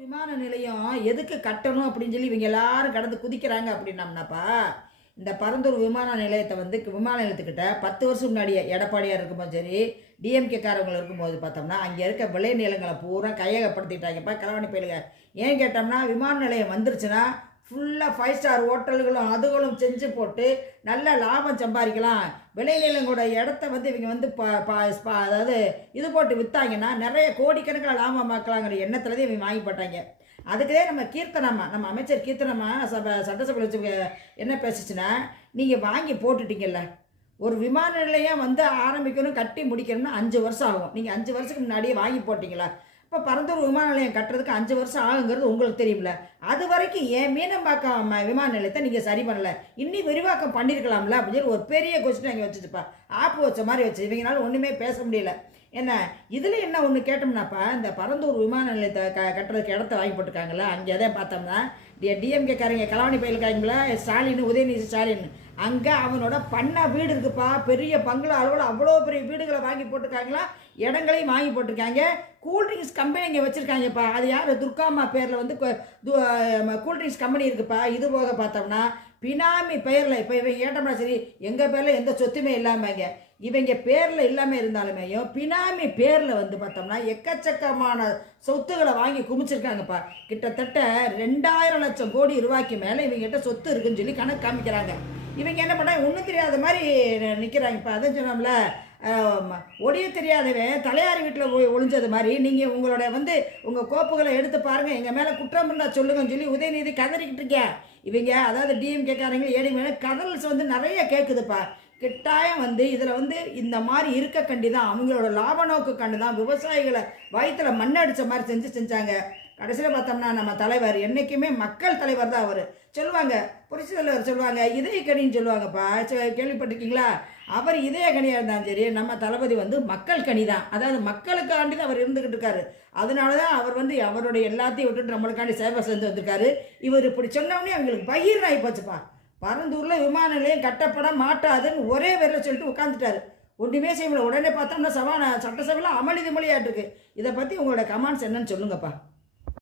விமான நிலையம் எதுக்கு கட்டணும் அப்படின்னு சொல்லி இவங்க எல்லாரும் கடந்து குதிக்கிறாங்க அப்படின்னம்னாப்பா, இந்த பரந்தூர் விமான நிலையத்தை வந்து விமான நிலையத்துக்கிட்ட 10 வருஷம் முன்னாடியே எடப்பாடியார் இருக்கும்போது சரி, டிஎம்கே காரவங்க இருக்கும்போது பார்த்தோம்னா, அங்கே இருக்க விளை நிலங்களை பூரா கையகப்படுத்திட்டாங்கப்பா களவாணி பயலுக. ஏன் கேட்டோம்னா, விமான நிலையம் வந்துருச்சுன்னா ஃபுல்லாக 5 ஸ்டார் ஹோட்டல்களும் அதுகளும் செஞ்சு போட்டு நல்ல லாபம் சம்பாதிக்கலாம். விளைநிலங்களோட இடத்த வந்து இவங்க வந்து அதாவது இது போட்டு விற்றாங்கன்னா நிறைய கோடிக்கணக்கில் லாபமாக்கலாங்கிற எண்ணத்தில் தான் இவங்க வாங்கி போட்டாங்க. அதுக்குதே நம்ம அமைச்சர் கீர்த்தனம்மா சட்டசபையில் வச்சு என்ன பேசிச்சுன்னா, நீங்கள் வாங்கி போட்டுட்டீங்கல்ல, ஒரு விமான நிலையம் வந்து ஆரம்பிக்கணும் கட்டி முடிக்கணும்னா 5 வருஷம் ஆகும். நீங்கள் 5 வருஷத்துக்கு முன்னாடியே வாங்கி போட்டிங்களா? இப்போ பரந்தூர் விமான நிலையம் கட்டுறதுக்கு 5 வருஷம் ஆகுங்கிறது உங்களுக்கு தெரியுமில்ல. அது வரைக்கும் ஏன் மீனம்பாக்கம் விமான நிலையத்தை நீங்கள் சரி பண்ணலை, இன்னும் விரிவாக்கம் பண்ணியிருக்கலாம்ல அப்படின்னு சொல்லி ஒரு பெரிய கொஸ்டின் அங்கே வச்சுச்சுப்பா. ஆப்பு வச்ச மாதிரி வச்சு இவங்களால ஒன்றுமே பேச முடியல. என்ன இதில் என்ன ஒன்று கேட்டோம்னாப்பா, இந்த பரந்தூர் விமான நிலையத்தை கட்டுறதுக்கு இடத்த வாங்கி போட்டிருக்காங்களா, அங்கே எதாவது பார்த்தோம்னா டிஎம்கேக்காரங்க களவாணி பயிலுக்காரங்களா ஸ்டாலின், உதயநிதி ஸ்டாலின், அங்கே அவனோட பண்ண வீடு இருக்குப்பா, பெரிய பங்களா அளவில் அவ்வளோ பெரிய வீடுகளை வாங்கி போட்டிருக்காங்களா, இடங்களையும் வாங்கி போட்டிருக்காங்க. கூல்ட்ரிங்க்ஸ் கம்பெனி இங்கே வச்சுருக்காங்கப்பா. அது யார், துர்காம்மா பேரில் வந்து கூல்ட்ரிங்க்ஸ் கம்பெனி இருக்குப்பா. இது போக பார்த்தோம்னா பினாமி பெயரில் இப்போ இவங்க கேட்டோம்னா சரி, எங்கள் பேரில் எந்த சொத்துமே இல்லாமங்க, இவங்க பேரில் இல்லாமல் இருந்தாலுமேயும் பினாமி பேரில் வந்து பார்த்தோம்னா எக்கச்சக்கமான சொத்துக்களை வாங்கி குமிச்சிருக்காங்கப்பா. கிட்டத்தட்ட 2000 லட்சம் கோடி ரூபாய்க்கு மேலே இவங்ககிட்ட சொத்து இருக்குன்னு சொல்லி கணக்கு காமிக்கிறாங்க. இவங்க என்ன பண்ணாங்க, ஒன்றும் தெரியாத மாதிரி நிற்கிறாங்க. இப்போ அதான் சொன்னோம்ல, ஒடிய தெரியாதவன் தலையாரி வீட்டில் ஒளிஞ்சது மாதிரி நீங்கள் உங்களோட வந்து உங்கள் கோப்புகளை எடுத்து பாருங்கள், எங்கள் மேலே குற்றம் இருந்தால் சொல்லுங்கன்னு சொல்லி உதயநிதி கதறிக்கிட்டு இருக்கேன். இவங்க அதாவது டிஎம்கேக்காரங்க ஏடி மேலே கதல்ஸ் வந்து நிறைய கேட்குதுப்பா. கட்டாயம் வந்து இதில் வந்து இந்த மாதிரி இருக்க கண்டி தான், அவங்களோட லாப நோக்கு கண்டு தான் விவசாயிகளை வயிற்றில் மண்ணடித்த மாதிரி செஞ்சாங்க. கடைசியில் பார்த்தோம்னா நம்ம தலைவர் என்றைக்குமே மக்கள் தலைவர் தான். அவர் சொல்லுவாங்க, புரட்சி தலைவர் சொல்லுவாங்க, இதயக்கனின்னு சொல்லுவாங்கப்பா, கேள்விப்பட்டிருக்கீங்களா? அவர் இதயக்கனியாக இருந்தாலும் சரி, நம்ம தளபதி வந்து மக்கள் கனி தான். அதாவது மக்களுக்காண்டி தான் அவர் இருந்துக்கிட்டு இருக்காரு. அதனால தான் அவர் வந்து அவருடைய எல்லாத்தையும் விட்டுட்டு நம்மளுக்காண்டி சேவை செஞ்சு வந்திருக்காரு. இவர் இப்படி சொன்னோடனே அவங்களுக்கு பகிர்னாகி போச்சுப்பா. பரந்தூரில் விமான நிலையம் கட்டப்பட மாட்டாதுன்னு ஒரே வேலை சொல்லிட்டு உட்காந்துட்டாரு. ஒன்றுமே செய்ய முடியல. உடனே பார்த்தோம்னா சட்டசபையில் அமளி திமளியாட்டு இருக்கு. இதை பற்றி உங்களோட கமெண்ட்ஸ் என்னன்னு சொல்லுங்கப்பா.